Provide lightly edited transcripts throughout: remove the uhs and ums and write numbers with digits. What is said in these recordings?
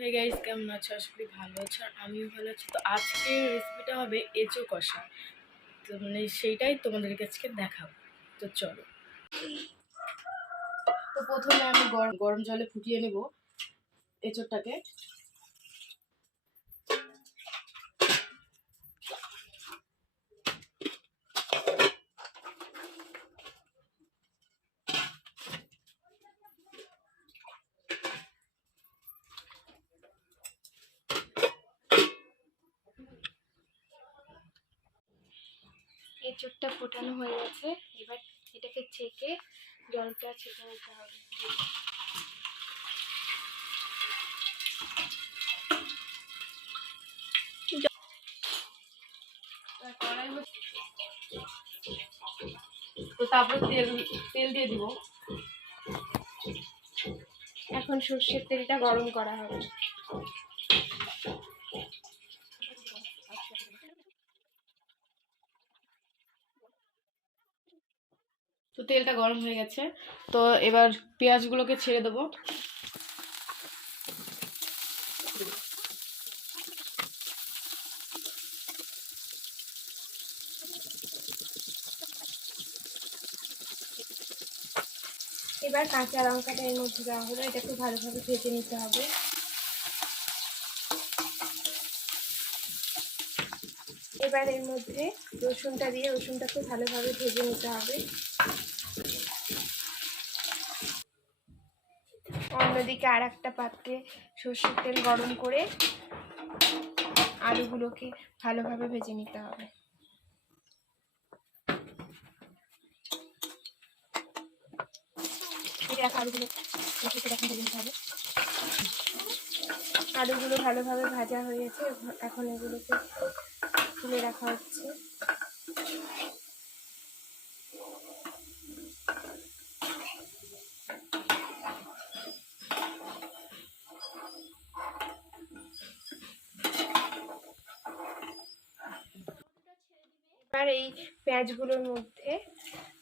Hey guys, কেমন আছো? আশা করি ভালো আছো। আর আমিও ভালো আছি। তো আজকের রেসিপিটা হবে এঁচো কষা। তো সেইটাই তোমাদেরকে আজকে দেখাবো। তো চলো। তো প্রথমে আমি গরম গরম জলে ফুটিয়ে নেব এঁচোড়টাকে। এঁচোড়টা ফোটানো হয়ে গেছে। এবার এটাকে ছেঁকে জলটা ছেঁকে নিতে হবে। তো তারপর তেল তেল দিয়ে দিব। এখন সর্ষের তেলটা গরম করা হবে। তো তেলটা গরম হয়ে গেছে। তো এবার পেঁয়াজগুলোকে ছেড়ে দেবো। এবার কাঁচা লঙ্কাটা এর মধ্যে দেওয়া হলো। এটাকে ভালোভাবে ভেজে নিতে হবে। এবার এর মধ্যে রসুনটা দিয়ে রসুনটাকে ভালোভাবে ভেজে নিতে হবে। অন্যদিকে আর একটা পাত্রে সর্ষের তেল গরম করে আলুগুলোকে ভালোভাবে ভেজে নিতে হবে। আলুগুলো ভালোভাবে ভাজা হয়ে গেছে। এখন এগুলোকে তুলে রাখা হচ্ছে। এবার এই পেঁয়াজগুলোর মধ্যে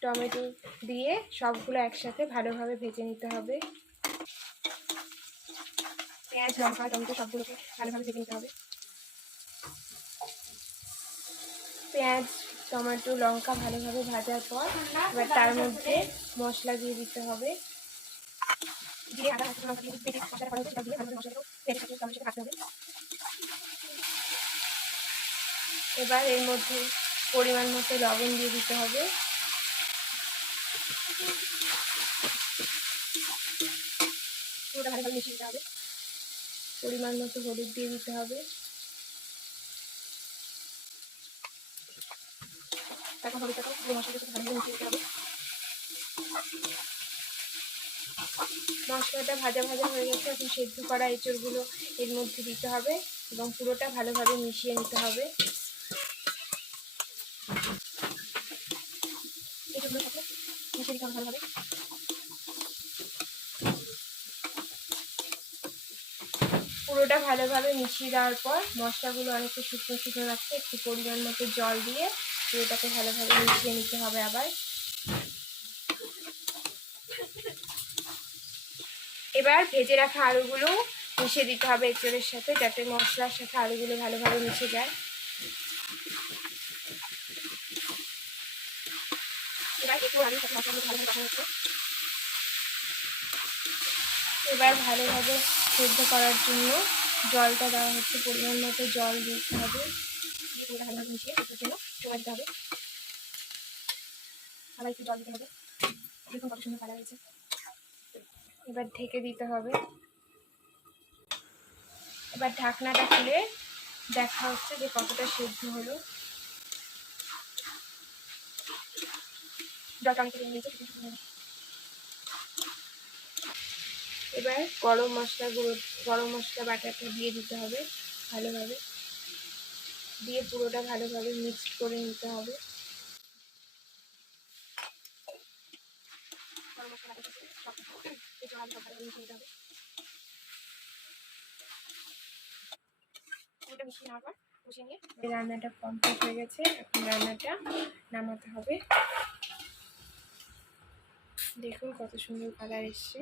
টমেটো দিয়ে সবগুলো একসাথে ভালোভাবে ভেজে নিতে হবে। পেঁয়াজ, লঙ্কা, টমেটো সবগুলোকে ভালোভাবে ভেজে নিতে হবে। পেঁয়াজ, টমেটো, লঙ্কা ভালোভাবে ভাজার পর এবার তার মধ্যে মশলা দিয়ে দিতে হবে। এবার এর মধ্যে পরিমাণ মতো লবণ দিয়ে দিতে হবে। পুরোটা ভালোভাবে মিশিয়ে দিতে হবে। পরিমাণ মতো হলুদ দিয়ে দিতে হবে। তারপর হলুদটাকে পুরো মশলার সাথে ভালোভাবে মিশিয়ে দিতে হবে। মশলাটা ভাজা ভাজা হয়ে গেছে। এখন সেদ্ধ করা এঁচড়গুলো এর মধ্যে দিতে হবে এবং পুরোটা ভালোভাবে মিশিয়ে নিতে হবে। এঁচড়গুলোর সাথে মিশিয়ে দিতে হবে ভালোভাবে। পুরোটা ভালোভাবে মিশিয়ে দেওয়ার পর মশলাগুলো অনেকটা শুকনো শুকনো লাগছে। একটু পরিমাণ মতো জল দিয়ে পুরোটাকে ভালোভাবে মিশিয়ে নিতে হবে। আবার এবার ভেজে রাখা আলুগুলো মিশিয়ে দিতে হবে এঁচড়ের সাথে, যাতে মশলার সাথে আলুগুলো ভালোভাবে মিশে যায়। এবার একটু আলুর সাথে মশলাগুলো ভালোভাবে কষা হচ্ছে। এবার ভালোভাবে সেদ্ধ করার জন্য জলটা দেওয়া হচ্ছে। পরিমাণ মতো জল দিতে হবে। দিয়ে পুরোটা ভালোভাবে মিশিয়ে সেদ্ধর জন্য সময় দিতে হবে। আবার একটু জল দিতে হবে। দেখুন কত সুন্দর কালার হয়েছে। এবার ঢেকে দিতে হবে। এবার ঢাকনাটা খুলে দেখা হচ্ছে যে কতটা সেদ্ধ হলো। জলটা অনেকটা কমে গেছে। এবার গরম মশলা বাটাটা দিয়ে দিতে হবে ভালোভাবে। দিয়ে পুরোটা ভালোভাবে মিক্সড করে নিতে হবে। গরম মশলা বাটাটা পুরোটা মিশিয়ে নেওয়ার পর কষিয়ে নিয়ে রান্নাটা কমপ্লিট হয়ে গেছে। এখন রান্নাটা নামাতে হবে। দেখুন কত সুন্দর কালার এসছে।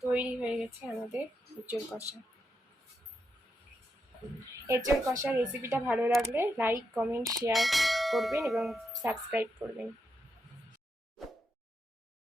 তো তৈরি হয়ে গেছে আমাদের এঁচোড় কষা। এঁচোড় কষা রেসিপিটা ভালো লাগলে লাইক, কমেন্ট, শেয়ার করবেন এবং সাবস্ক্রাইব করবেন।